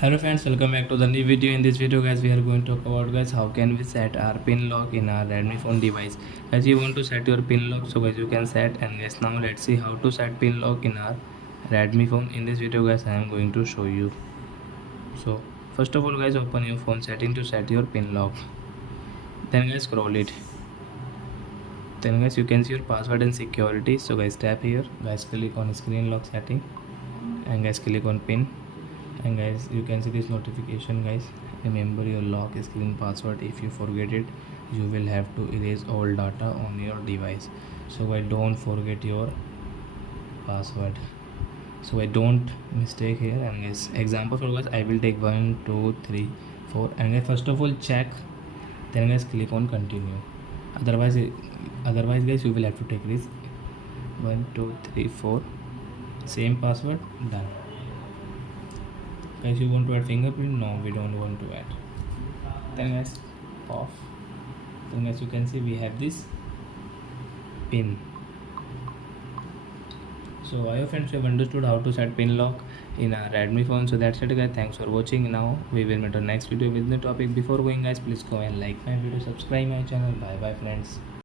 Hello friends, welcome back to the new video. In this video guys, we are going to talk about guys how can we set our pin lock in our Redmi phone device. Guys, you want to set your pin lock, so guys you can set. And guys, now let's see how to set pin lock in our Redmi phone. In this video guys, I am going to show you. So first of all guys, open your phone setting to set your pin lock. Then guys, scroll it. Then guys, you can see your password and security. So guys, tap here. Guys, click on screen lock setting and guys click on pin. And guys, you can see this notification. Guys, remember your lock screen password. If you forget it, you will have to erase all data on your device. So guys, don't forget your password. So I don't mistake here. And guys, example for guys, I will take 1 2 3 4. And guys, first of all check, then guys click on continue. Otherwise guys, you will have to take this 1 2 3 4, same password, done. Guys, you want to add fingerprint? No, we don't want to add. Then guys, off. Then guys, you can see we have this pin. So I hope friends you have understood how to set pin lock in a Redmi phone. So that's it guys, thanks for watching. Now we will meet our next video with the topic. Before going guys, please go and like my video, subscribe my channel. Bye bye friends.